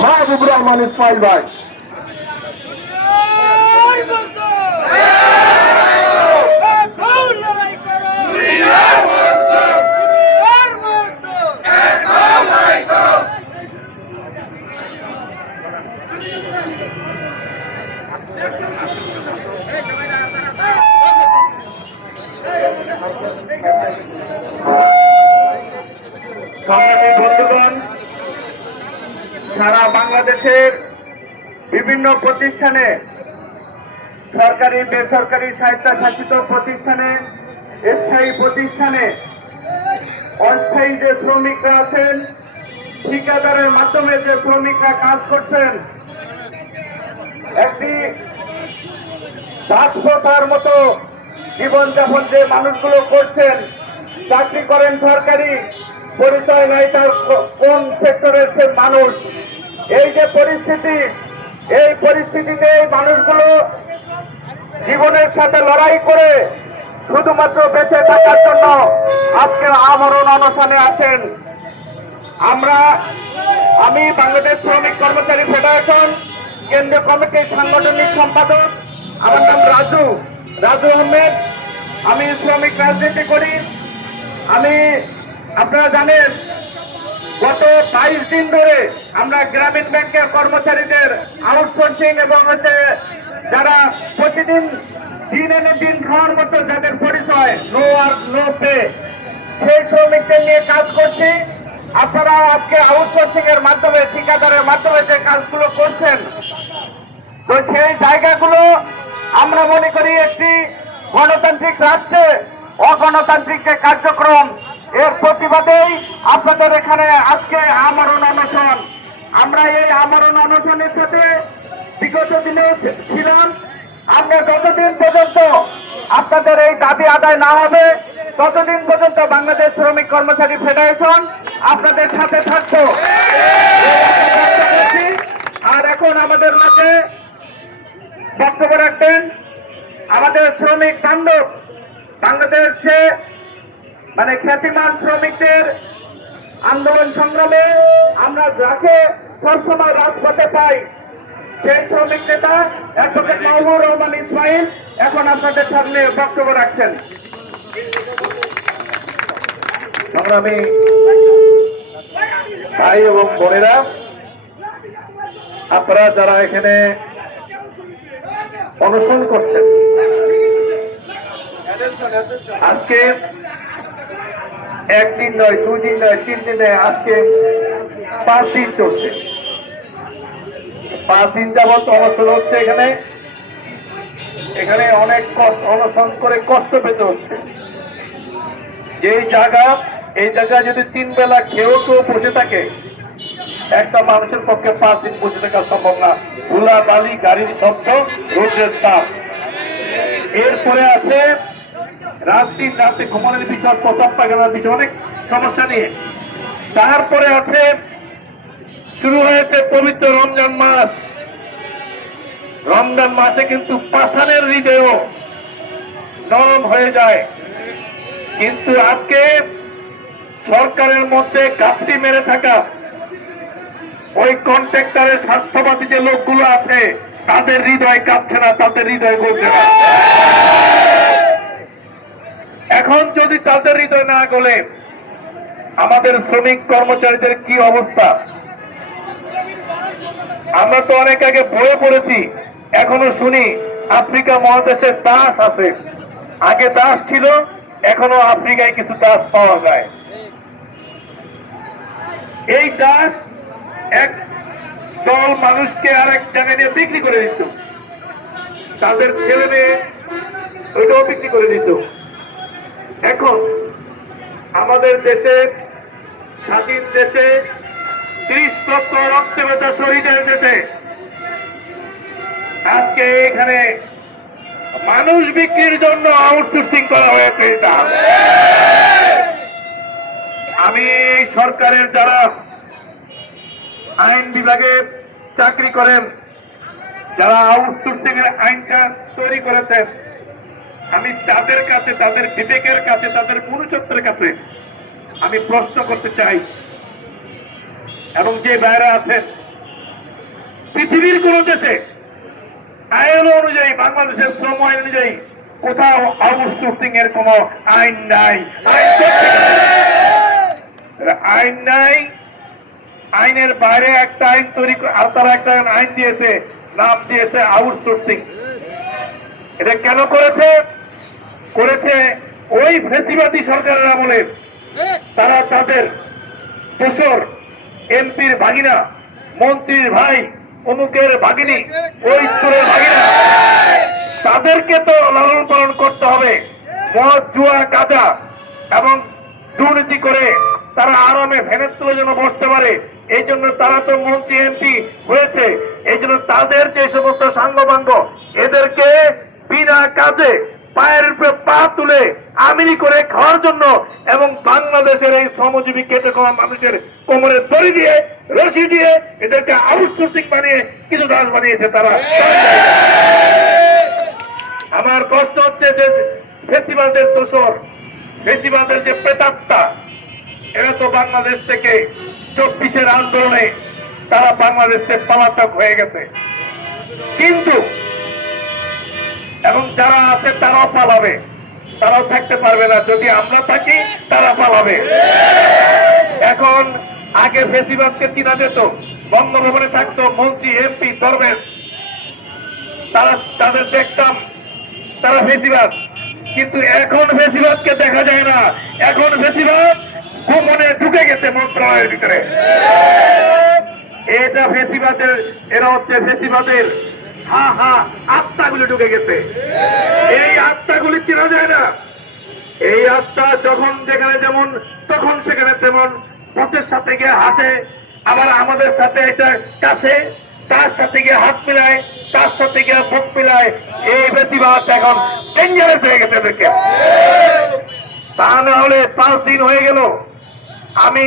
মাহবুবুর রহমান ইসমাইল ভাই। সংগ্রামী বন্ধুগণ, সারা বাংলাদেশের বিভিন্ন প্রতিষ্ঠানে, সরকারি বেসরকারি স্বায়ত্তশাসিত প্রতিষ্ঠানে, স্থায়ী প্রতিষ্ঠানে অস্থায়ী যে শ্রমিকরা আছেন, ঠিকাদারের মাধ্যমে যে শ্রমিকরা কাজ করছেন, একটি দাসপ্রথার মতো জীবনযাপন যে মানুষগুলো করছেন, চাকরি করেন সরকারি, পরিচয় নাই তার কোন সেক্টরের সে মানুষ। এই যে পরিস্থিতি, এই পরিস্থিতিতে এই মানুষগুলো জীবনের সাথে লড়াই করে শুধুমাত্র বেঁচে থাকার জন্য আজকে আমরণ অনশনে আছেন। আমি বাংলাদেশ শ্রমিক কর্মচারী ফেডারেশন কেন্দ্রীয় কমিটির সাংগঠনিক সম্পাদক, আমার নাম রাজু আহমেদ। আমি শ্রমিক রাজনীতি করি। আপনারা জানেন, গত 22 দিন ধরে আমরা গ্রামীণ ব্যাংকের কর্মচারীদের আউটসোর্সিং এবং যারা প্রতিদিন দিন এনে দিন খাওয়ার মতো যাদের পরিচয় নো ওয়ার্ক নো পে, সেই শ্রমিকদের নিয়ে কাজ করছি। আপনারা আজকে আউটসোর্সিং এর মাধ্যমে, ঠিকাদারের মাধ্যমে যে কাজগুলো করছেন, তো সেই জায়গাগুলো আমরা মনে করি একটি গণতান্ত্রিক রাষ্ট্রে অগণতান্ত্রিক যে কার্যক্রম, এর প্রতিবাদেই আপনাদের এখানে আজকে আমরণ অনশন। আমরা এই আমরণ অনশনের সাথে বিগত দিনে ছিলাম। আমরা যতদিন পর্যন্ত আপনাদের এই দাবি আদায় না হবে, ততদিন পর্যন্ত বাংলাদেশ শ্রমিক কর্মচারী ফেডারেশন আপনাদের সাথে থাকবো। আর এখন আমাদের মাঝে বক্তব্য রাখবেন আমাদের শ্রমিক বান্ধব, বাংলাদেশে খ্যাতিমান শ্রমিকদের আন্দোলন সংগ্রামে আমরা যাকে সবসময় রাজপথে পাই, সেই শ্রমিক নেতা অ্যাডভোকেট মাহবুবুর রহমান ইসমাইল এখন আপনাদের সামনে বক্তব্য রাখছেন। সংগ্রামী ভাই এবং বোনেরা, আপনারা যারা এখানে অনশন করছেন, আজকে একদিন নয়, 2 দিন নয়, 3 দিন নয়, আজকে 5 দিন চলছে। 5 দিন যাবত অনশন হচ্ছে। এখানে অনেক অনশন করে কষ্ট পেতে হচ্ছে। যেই জায়গা, এই জায়গায় যদি 3 বেলা কেউ বসে থাকে, একটা মানুষের পক্ষে 5 দিন বসে থাকা সম্ভব না। ধুলা বালি, গাড়ির শব্দ, রোদের তাপ, এরপরে আছে রাতে ঘুমানোর বিষয়, প্রস্রাব পায়খানার বিষয়, অনেক সমস্যা নিয়ে। তারপরে আছে, শুরু হয়েছে পবিত্র রমজান মাস। রমজান মাসে কিন্তু পাষাণের হৃদয়ও নরম হয়ে যায়। কিন্তু আজকে সরকারের মধ্যে ঘাপটি মেরে থাকা ওই কন্ট্রাক্টরের স্বার্থবাদী যে লোকগুলো আছে, তাদের হৃদয় কাঁপছে না, তাদের হৃদয় গলছে না। এখন যদি তাদের হৃদয় না গলে, আমাদের শ্রমিক কর্মচারীদের কি অবস্থা? আমরা তো অনেক আগে বয়ে পড়েছি, এখনো শুনি আফ্রিকা মহাদেশে দাস আছে। আগে দাস ছিল, এখনো আফ্রিকায় কিছু দাস পাওয়া যায়। এই দাস এক দল মানুষকে আরেক জায়গায় নিয়ে বিক্রি করে দিত, তাদের ছেলে মেয়ে ওইটাও বিক্রি করে দিত। এখন আমাদের দেশে, স্বাধীন দেশে, 30 লক্ষ রক্তে বেচা শহীদের দেশে আজকে এখানে মানুষ বিক্রির জন্য আউটসোর্সিং করা হয়েছে। এটা আমি সরকারের যারা আইন বিভাগে চাকরি করেন, যারা আউটসোর্সিং এর আইনটা তৈরি করেছেন, আমি তাদের কাছে, তাদের বিবেকের কাছে, তাদের মনুষ্যত্বের কাছে আমি প্রশ্ন করতে চাই, এবং যে বাইরে আছেন পৃথিবীর কোন দেশে আইন অনুযায়ী, বাংলাদেশের শ্রম আইন অনুযায়ী কোথাও আউটসোর্সিং এর কোন আইন নাই। আইন নাই, আইনের বাইরে একটা আইন তৈরি আর তারা একটা আইন দিয়েছে, নাম দিয়েছে আউটসোর্সিং। এটা কেন করেছে? ওই ফ্যাসিবাদী সরকারের আমলে তারা তাদের দোসর এমপির ভাগিনা, মন্ত্রীর ভাই, অমুকের ভাগিনী, ওই স্তরের ভাগিনা, তাদেরকে তো লালন পালন করতে হবে। মদ, জুয়া, গাঁজা এবং দুর্নীতি করে তারা আরামে ভ্যানের তুলে যেন বসতে পারে, এই জন্য তারা তো মন্ত্রী এমপি হয়েছে। এই জন্য তাদের যে সমস্ত সাঙ্গপাঙ্গ, এদেরকে বিনা কাজে পায়ের উপরে পা তুলে আমিরি করে খাওয়ার জন্য এবং বাংলাদেশের এই শ্রমজীবী কেটে খাওয়া মানুষের কোমরে দড়ি দিয়ে, রশি দিয়ে এদেরকে আউটসোর্সিং বানিয়ে কিছু দাস বানিয়েছে তারা। আমার কষ্ট হচ্ছে যে ফেসিবাদের দোসর, ফেসিবাদের যে প্রেতাত্মা, এরা তো বাংলাদেশ থেকে 24-এর আন্দোলনে তারা বাংলাদেশ থেকে পলাতক হয়ে গেছে, কিন্তু এবং যারা আছে তারাও পালাবে, তারাও থাকতে পারবে না। যদি আমরা থাকি তারা পালাবে। এখন আগে ফেসিবাদকে চিনা যেত, বঙ্গভবনে থাকতো মন্ত্রী, এমপি, দরবেশ, তারা তাদের দেখতাম তারা ফেসিবাদ। কিন্তু এখন ফেসিবাদকে দেখা যায় না। এখন ফেসিবাদ গোপনে ঢুকে গেছে মন্ত্রণালয়ের ভিতরে। এটা ফেসিবাদের, এরা হচ্ছে ফেসিবাদের আত্মাগুলি ঢুকে গেছে। এই আত্মাগুলি চেনা যায় না। এই আত্মা যখন যেখানে যেমন, তখন সেখানে তেমন, পথের সাথে গিয়ে হাঁটে, আবার আমাদের সাথে এটা কাছে, তার সাথে গিয়ে হাত মিলায়, তার সাথে গিয়ে মুখ মিলায়। এই ফেসিবাদ এখন ডেঞ্জারাস হয়ে গেছে এদেরকে। তা না হলে 5 দিন হয়ে গেল আমি